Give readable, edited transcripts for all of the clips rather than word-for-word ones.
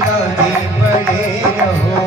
बिराजे पड़े रहो।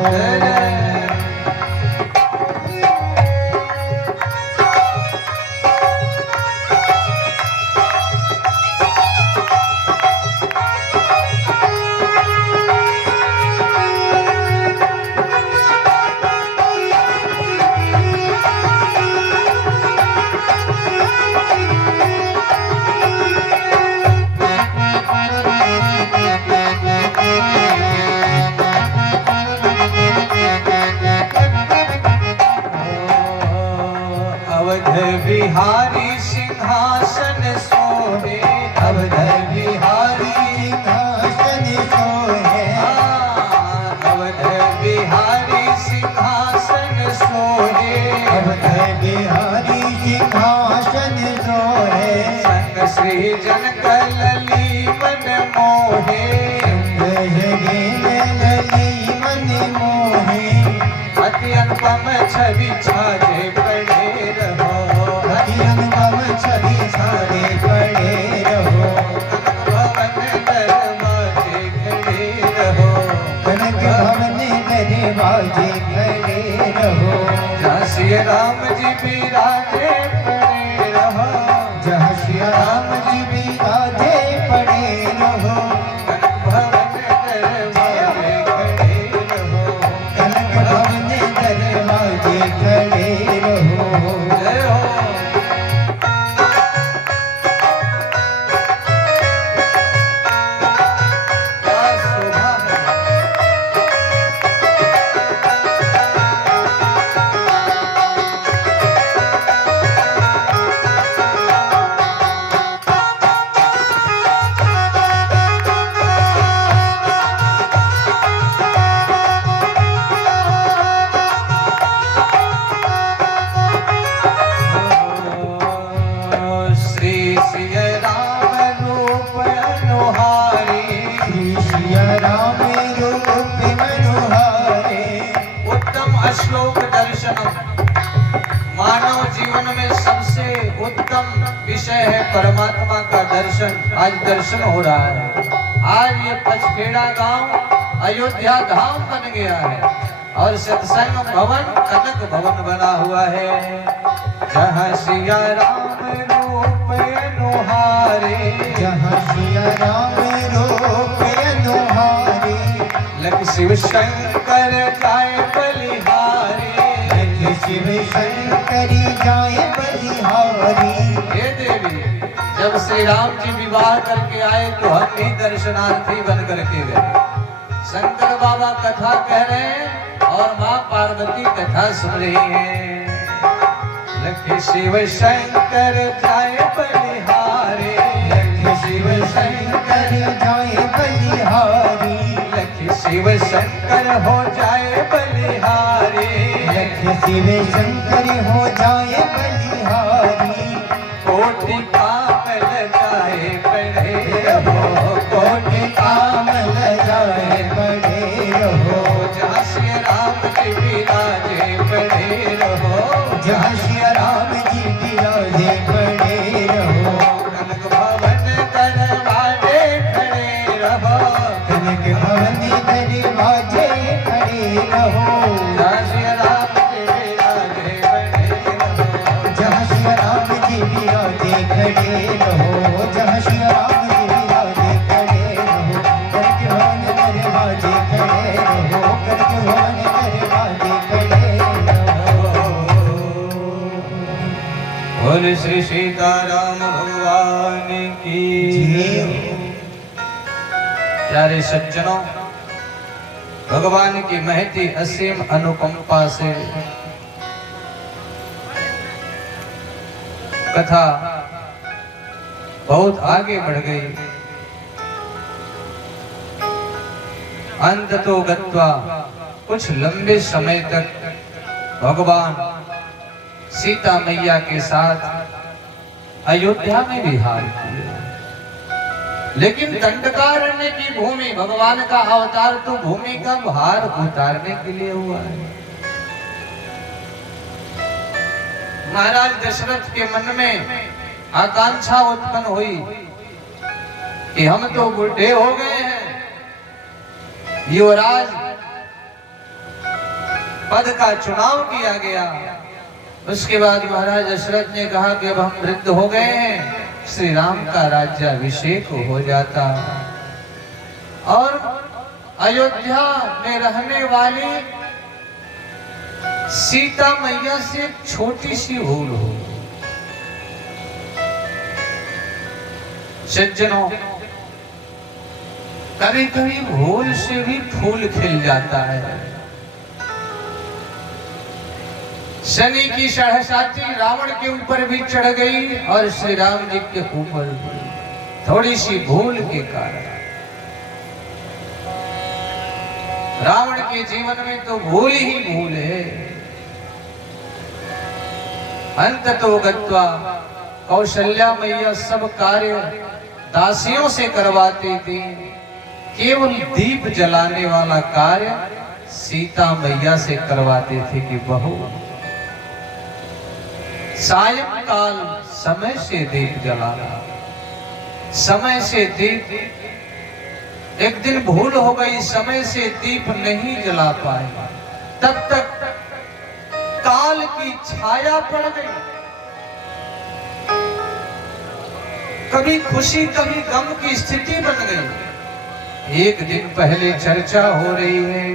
बिहारी सिंहासन सोहे, अवध बिहारी सिंहासन सोहे। अवध बिहारी सिंहासन सोहे, अवध बिहारी सिंहासन सोहे। संग श्री जनकलली मन मोहे, लली मन मोहे। अति अनुपम छवि छाजे पड़े रहो, अनुपम छवि छाजे पड़े रहो। भवन दरवाजे खड़े रहो, कनक भवन दरवाजे खड़े रहो। जहाँ श्री राम जी बिराजे पड़े रहो, जहाँ श्री राम जी बिराजे पड़े रहो। कनक भवन दरवाजे खड़े रहो, कनक भवन दरवाजे खड़े रहो। जय हो। क्या शोभा है। श्री सिय राम रूप अनुहारी, श्री सिया राम रूप मनोहारे। उत्तम श्लोक दर्शनम। मानव जीवन में सबसे उत्तम विषय है परमात्मा का दर्शन। आज दर्शन हो रहा है। आज ये पचखेड़ा गांव अयोध्या धाम बन गया है और सत्संग भवन कनक भवन बना हुआ है। जहाँ सिया राम रूप अनुहारे, जहाँ सिया राम रूप अनुहारे। लख शिव शंकर जाए बलिहारी, लख शिव शंकरी जाए बलिहारी। हे देवी, जब श्री राम जी विवाह करके आए तो हम भी दर्शनार्थी बन करके गए। शंकर बाबा कथा कह रहे हैं और माँ पार्वती कथा सुन रही हैं। लख शिव शंकर जाए बलिहारी, लख शिव शंकर जाए बलिहारी। लख शिव शंकर हो जाए बलिहारी, लख शिव शंकर हो जाए बलिहारी। कोटि काम लगाए पड़े रहो, कोटि काम लगाए पड़े रहो। जहाँ श्री राम जी विराजे पड़े रहो, जहाँ श्री राम जी बिराजे पड़े रहो। कनक भवन दरवाजे खड़े रहो, कनक भवन दरवाजे खड़े रहो। जहाँ श्री राम जी विराजे पड़े रहो, जहाँ श्री राम जी बिराजे खड़े रहो। जहाँ श्री राम जी बिराजे खड़े रहो। कनक भवन दरवाजे खड़े रहो। कनक भवन दरवाजे खड़े रहो। बोल श्री सीताराम भगवान की जय हो। प्यारे सज्जनों, भगवान की महती असीम अनुकंपा से कथा बहुत आगे बढ़ गई। अंत तो गत्वा कुछ लंबे समय तक भगवान सीता मैया के साथ अयोध्या में विहार किया। लेकिन दंडकारण्य की भूमि, भगवान का अवतार तो भूमि का भार उतारने के लिए हुआ है। महाराज दशरथ के मन में आकांक्षा उत्पन्न हुई कि हम तो बूढ़े हो गए हैं, युवराज पद का चुनाव किया गया। उसके बाद महाराज दशरथ ने कहा कि अब हम वृद्ध हो गए हैं, श्री राम का राज्याभिषेक हो जाता और अयोध्या में रहने वाली सीता मैया से एक छोटी सी भूल हो। सज्जनों, कभी कभी भूल से भी फूल खिल जाता है। शनि की सहसाती रावण के ऊपर भी चढ़ गई और श्री राम जी के ऊपर थोड़ी सी भूल के कारण। रावण के जीवन में तो भूल ही भूल है। अंततो गत्वा कौशल्या मैया सब कार्य दासियों से करवाती थी, केवल दीप जलाने वाला कार्य सीता मैया से करवाते थे कि बहू सायंकाल समय से दीप जलाना, समय से दीप। एक दिन भूल हो गई, समय से दीप नहीं जला पाए, तब तक काल की छाया पड़ गई। कभी खुशी कभी गम की स्थिति बन गई। एक दिन पहले चर्चा हो रही है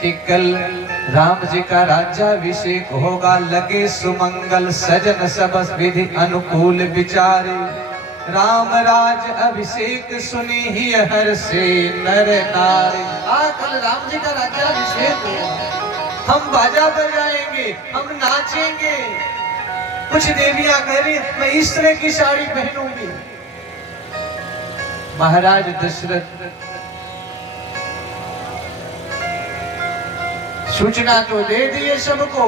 कि कल राम जी का राज्याभिषेक होगा, लगे सुमंगल सजन सब विधि अनुकूल विचारे। राम राज अभिषेक सुनी ही हर से नर नारी। कल राम जी का राज्याभिषेक होगा, हम बाजा बजाएंगे, हम नाचेंगे। कुछ देवियां कह रही मैं इस तरह की साड़ी पहनूंगी। महाराज दशरथ सूचना तो दे दिए सबको,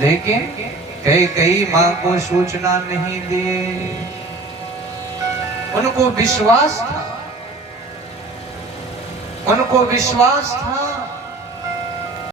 लेकिन कई मां को सूचना नहीं दिए। उनको विश्वास था